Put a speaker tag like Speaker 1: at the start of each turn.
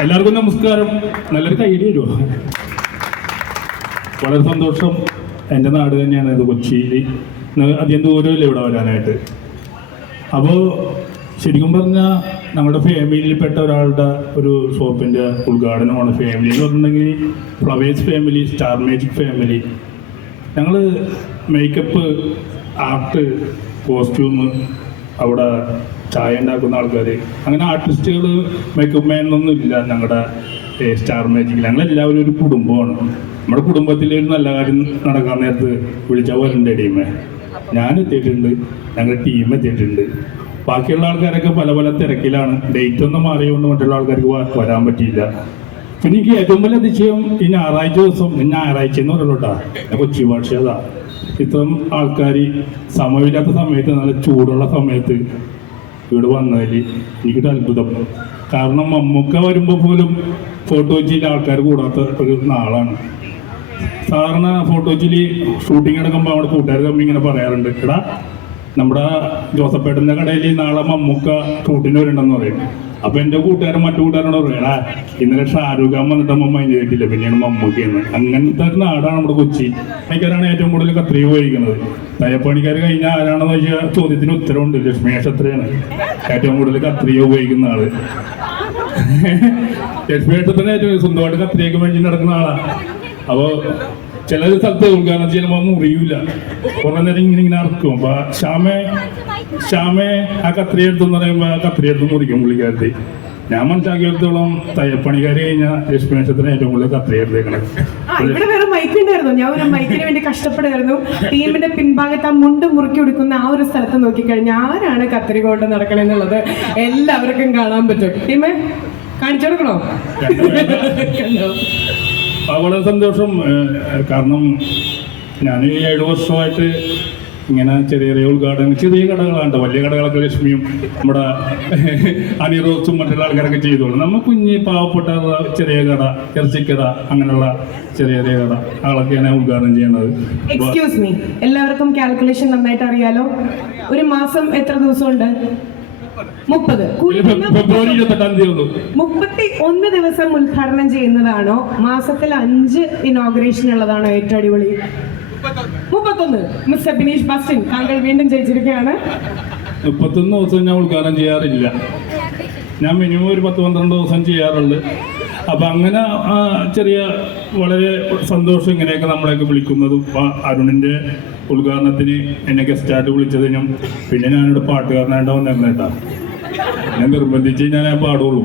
Speaker 1: എല്ലാവർക്കും നമസ്കാരം. നല്ലൊരു കൈഡി വരുമോ? വളരെ സന്തോഷം. എന്റെ നാട് തന്നെയാണ് ഇത് കൊച്ചിയിൽ അധികം ദൂരമില്ല ഇവിടെ വരാനായിട്ട്. അപ്പോൾ ശരിക്കും പറഞ്ഞാൽ നമ്മുടെ ഫാമിലിയിൽപ്പെട്ട ഒരാളുടെ ഒരു ഷോപ്പിന്റെ ഉദ്ഘാടനമാണ് ഫാമിലി. എന്ന് പറഞ്ഞിട്ടുണ്ടെങ്കിൽ Flowers family star magic family. ഞങ്ങൾ മേക്കപ്പ് ആർട്ട് കോസ്റ്റ്യൂം അവിടെ ചായ ഉണ്ടാക്കുന്ന ആൾക്കാർ അങ്ങനെ ആർട്ടിസ്റ്റുകൾ മേക്കപ്പ് മേനൊന്നും ഇല്ല ഞങ്ങളുടെ സ്റ്റാർ മാജിക്കിൽ ഞങ്ങളെല്ലാവരും ഒരു കുടുംബമാണ്. നമ്മുടെ കുടുംബത്തിൽ ഒരു നല്ല കാര്യം നടക്കാൻ നേരത്ത് വിളിച്ചാൽ വരണ്ടേ ടീമേ? ഞാൻ എത്തിയിട്ടുണ്ട്. ഞങ്ങളുടെ ടീം എത്തിയിട്ടുണ്ട്. ബാക്കിയുള്ള ആൾക്കാരൊക്കെ പല പല തിരക്കിലാണ്. ഡേറ്റ് ഒന്നും മാറിയുകൊണ്ട് മറ്റുള്ള ആൾക്കാർക്ക് വരാൻ പറ്റിയില്ല. പിന്നെ എനിക്ക് ഏറ്റവും വലിയ അതിശയം ഈ ഞായറാഴ്ച ദിവസം ഞായറാഴ്ച എന്ന് പറയുള്ളൂട്ടാ കൊച്ചി ഭാഷ ഇത്തരം ആൾക്കാർ സമയമില്ലാത്ത സമയത്ത് നല്ല ചൂടുള്ള സമയത്ത് ഇവിടെ വന്നതിൽ എനിക്കൊരു അത്ഭുതം. കാരണം മമ്മൂക്ക വരുമ്പോൾ പോലും ഫോട്ടോ വെച്ചിട്ട് ആൾക്കാർ കൂടാത്ത ഒരു നാളാണ്. സാധാരണ ഫോട്ടോച്ചിൽ ഷൂട്ടിംഗ് എടുക്കുമ്പോൾ അവിടെ കൂട്ടുകാർ തമ്മിൽ ഇങ്ങനെ പറയാറുണ്ട്. എടാ നമ്മുടെ ജോസഫ് ജോസഫേട്ടന്റെ കടയിൽ നാളെ മമ്മൂക്ക ഷൂട്ടിന് വരുന്നുണ്ടെന്ന് പറയും. അപ്പൊ എന്റെ കൂട്ടുകാരൻ മറ്റു കൂട്ടുകാരോട് പറയണ ഇന്നലെ ഷാരൂഖ് ഖാൻ വന്നിട്ട് അമ്മ മൈൻഡ് ചെയ്തിട്ടില്ല പിന്നെയാണ് മമ്മൂക്കയെന്ന് അങ്ങനത്തെ ഒരു നാടാണ് നമ്മുടെ കൊച്ചി. പണിക്കാരാണ് ഏറ്റവും കൂടുതൽ കത്രി ഉപയോഗിക്കുന്നത്. തയ്യപ്പണിക്കാർ കഴിഞ്ഞാൽ ആരാണെന്ന് വെച്ചാൽ ചോദ്യത്തിന് ഉത്തരവുണ്ട്. ലക്ഷ്മി നക്ഷത്രയാണ് ഏറ്റവും കൂടുതൽ കത്രിക ഉപയോഗിക്കുന്ന ആൾ. ലക്ഷ്മിയേട്ടത്തിന് ഏറ്റവും സ്വന്തമായിട്ട് കത്രിയൊക്കെ മേടിച്ച് നടക്കുന്ന ആളാ. അപ്പോ ചില സ്ഥലത്ത് ഉദ്ഘാടനം ചെയ്യുമ്പോൾ മുറിയൂല. കുറെ നേരം ഇങ്ങനെ ഇങ്ങനെ അറക്കും അപ്പൊ ശ്യാമേ ശ്യാമെ ആ കത്രി എടുത്തെന്ന് പറയുമ്പോ ആ കത്രി എടുത്ത് മുറിക്കും പുള്ളിക്കാരത്തി. ഞാൻ മനസ്സിലാക്കിയെടുത്തോളം തയ്യപ്പണിക്കാര് കഴിഞ്ഞാൽ എക്സ്പീരിയൻസത്തിന് നക്ഷത്രത്തിന് ഏറ്റവും കൂടുതൽ കത്രി എടുത്തേക്കണേ.
Speaker 2: ഇവിടെ വേറെ മൈക്ക് ഉണ്ടായിരുന്നു. ഞാൻ ഒരു മൈക്കിന് വേണ്ടി കഷ്ടപ്പെടുമായിരുന്നു ടീമിന്റെ പിൻഭാഗത്ത് ആ മുണ്ട് മുറുക്കി കൊടുക്കുന്ന ആ ഒരു സ്ഥലത്ത് നോക്കിക്കഴിഞ്ഞാൽ ആരാണ് കത്തിരി കൊണ്ട് നടക്കണെന്നുള്ളത് എല്ലാവർക്കും കാണാൻ പറ്റും. ടീമേ കാണിച്ചു കൊടുക്കണോ?
Speaker 1: വളരെ സന്തോഷം. കാരണം ഞാൻ ഈ ഏഴു വർഷമായിട്ട് ഇങ്ങനെ ചെറിയ ചെറിയ ഉദ്ഘാടനം ചെറിയ കടകളാണ് വലിയ കടകളൊക്കെ ലക്ഷ്മിയും നമ്മുടെ അനിറോസും മറ്റുള്ള ആൾക്കാരൊക്കെ ചെയ്തോളും. നമ്മൾ കുഞ്ഞ് പാവപ്പെട്ട ചെറിയ കട ഇറച്ചിക്കട അങ്ങനെയുള്ള ചെറിയ ചെറിയ കട ആളൊക്കെയാണ് ഉദ്ഘാടനം ചെയ്യുന്നത്.
Speaker 2: എക്സ്ക്യൂസ് മീ എല്ലാവർക്കും കാൽക്കുലേഷൻ നന്നായിട്ട് അറിയാലോ. ഒരു മാസം എത്ര ദിവസമുണ്ട്? മുപ്പത്.
Speaker 1: ഇതിൽ ഫെബ്- ഫെബ്രുവരി ഇരുപത്തെട്ടാം തീയതി ഉള്ളൂ.
Speaker 2: മുപ്പത്തി ഒന്ന് ദിവസം ഉദ്ഘാടനം ചെയ്യുന്നതാണോ? മാസത്തിൽ അഞ്ച് ഇനോഗ്രേഷൻ ഉള്ളതാണോ ഏറ്റവും അടിപൊളി? മുപ്പത്തൊന്ന്. മിസ്റ്റർ ബിനീഷ് ബസ്റ്റിൻ താങ്കൾ വീണ്ടും ജയിച്ചിരിക്കുകയാണ്.
Speaker 1: മുപ്പത്തൊന്ന് ദിവസം ഞാൻ ഉദ്ഘാടനം ചെയ്യാറില്ല. ഞാൻ മിനിമം ഒരു പത്ത് പന്ത്രണ്ട് ദിവസം ചെയ്യാറുണ്ട്. അപ്പം അങ്ങനെ ചെറിയ വളരെ സന്തോഷം ഇങ്ങനെയൊക്കെ നമ്മളെയൊക്കെ വിളിക്കുന്നതും അരുണിന്റെ ഉദ്ഘാടനത്തിന് എന്നെ ഗസ്റ്റായിട്ട് വിളിച്ചതിനും പിന്നെ ഞാനിവിടെ പാട്ടുകാരനായിട്ട് വന്നിരുന്നേട്ടാ ഞാൻ നിർബന്ധിച്ച് ഞാൻ പാടുള്ളൂ.